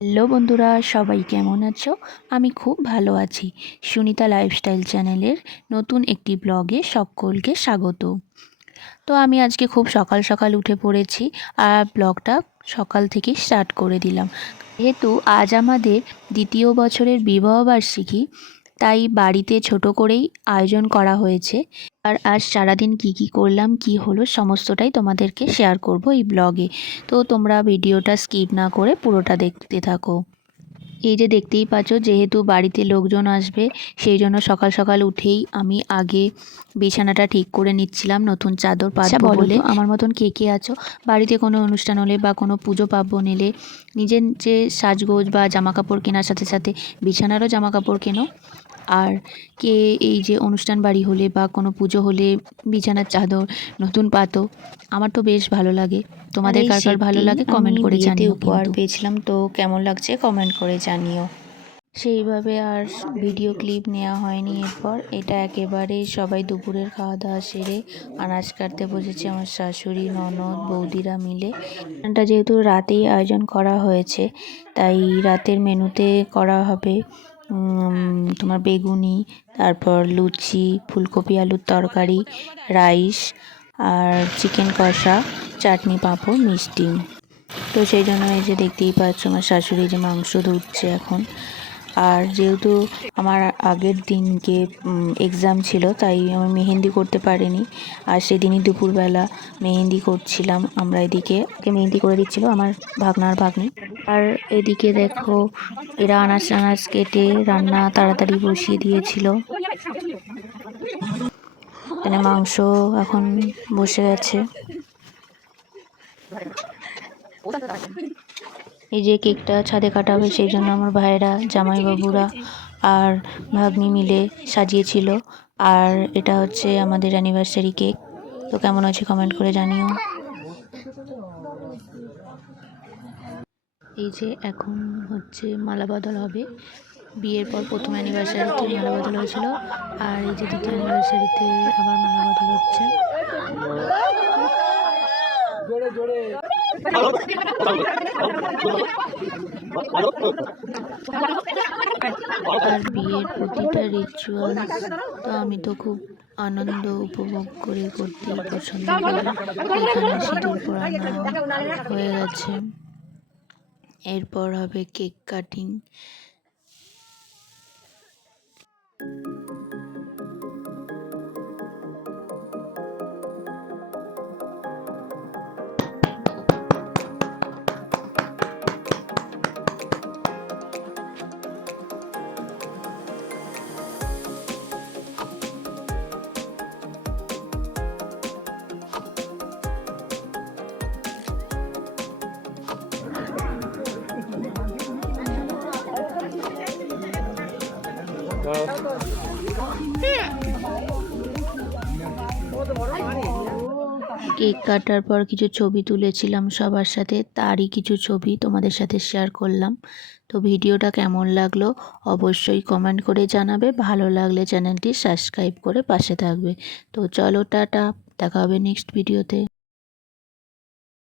Hello বন্ধুরা, সবাই কেমন আছো? আমি খুব ভালো আছি। সুনিতা লাইফস্টাইল চ্যানেলের নতুন একটি ব্লগে সকলকে স্বাগত। তো আমি আজকে খুব সকাল সকাল উঠে পড়েছি আর ব্লগটা সকাল থেকেই স্টার্ট করে দিলাম। যেহেতু আজ আমাদের দ্বিতীয় বছরের বিবাহবার্ষিকী, তাই বাড়িতে ছোট করেই আয়োজন করা হয়েছে। আর আজ সারাদিন কি করলাম, কি হলো, সমস্তটাই তোমাদেরকে শেয়ার করব এই ব্লগে। তো তোমরা ভিডিওটা স্কিপ না করে পুরোটা দেখতে থাকো। এই যে দেখতেই পাচ্ছ, যেহেতু বাড়িতে লোকজন আসবে সেই জন্য সকাল সকাল উঠেই আমি আগে বিছানাটা ঠিক করে নিচ্ছিলাম, নতুন চাদর পাতবো বলে। আমার মতন কে কে আছো বাড়িতে কোনো অনুষ্ঠান হলে বা কোনো পুজো পার্বণ এলে নিজের যে সাজগোজ বা জামা কাপড় কেনার সাথে সাথে বিছানারও জামা কাপড় কেনো? আর কে এই যে অনুষ্ঠান বাড়ি হলে বা কোনো পুজো হলে বিছানার চাদর নতুন পাতো? আমার তো বেশ ভালো লাগে। তোমাদের কার কার ভালো লাগে কমেন্ট করে জানিও। উপহার পেয়েছিলাম, তো কেমন লাগছে কমেন্ট করে জানিও। সেইভাবে আর ভিডিও ক্লিপ নেওয়া হয়নি। এরপর এটা একেবারে সবাই দুপুরের খাওয়া দাওয়া সেরে আনাজ কাটতে বসেছে আমার শাশুড়ি, ননদ, বৌদিরা মিলে। এটা যেহেতু রাতেই আয়োজন করা হয়েছে, তাই রাতের মেনুতে করা হবে তোমার বেগুনি, তারপর লুচি, ফুলকপি আলুর তরকারি, রাইস আর চিকেন কষা, চাটনি, পাঁপড়, মিষ্টি। তো সেই জন্য এই যে দেখতেই পাচ্ছ আমার শাশুড়ি যে মাংস ধুচ্ছে এখন। আর যেহেতু আমার আগের দিনকে এক্সাম ছিল, তাই আমি মেহেন্দি করতে পারিনি। আর সেদিনই দুপুরবেলা মেহেন্দি করছিলাম আমরা। এদিকে মেহেন্দি করে দিচ্ছিল আমার ভাগনা আর ভাগ্নি। আর এদিকে দেখো এরা আনাজ টানাজ কেটে রান্না তাড়াতাড়ি বসিয়ে দিয়েছিল। এখানে মাংস এখন বসে গেছে। এই যে কেকটা ছাদে কাটা হবে, সেই জন্য আমার ভাইয়েরা, জামাইবাবুরা আর ভাগ্নি মিলে সাজিয়েছিল। আর এটা হচ্ছে আমাদের অ্যানিভার্সারি কেক। তো কেমন আছে কমেন্ট করে জানিও। এই যে এখন হচ্ছে মালা বদল হবে। বিয়ের পর প্রথম অ্যানিভার্সারিতে মালা বদল হয়েছিল, আর এই যে দ্বিতীয় অ্যানিভার্সারিতে আবার মালা বদল হচ্ছে। আর বিয়ের প্রতিটা রিচুয়ালস তো আমি তো খুব আনন্দ উপভোগ করে করতেই পছন্দ করি। এখানে সিঁদুর পরানো হয়ে গেছে, এরপর হবে কেক কাটিং। কেক কাটার পর কিছু ছবি তুলেছিলাম সবার সাথে, তারই কিছু ছবি তোমাদের সাথে শেয়ার করলাম। তো ভিডিওটা কেমন লাগলো অবশ্যই কমেন্ট করে জানাবে। ভালো লাগলে চ্যানেলটি সাবস্ক্রাইব করে পাশে থাকবে। তো চলো টাটা, দেখা হবে নেক্সট ভিডিওতে।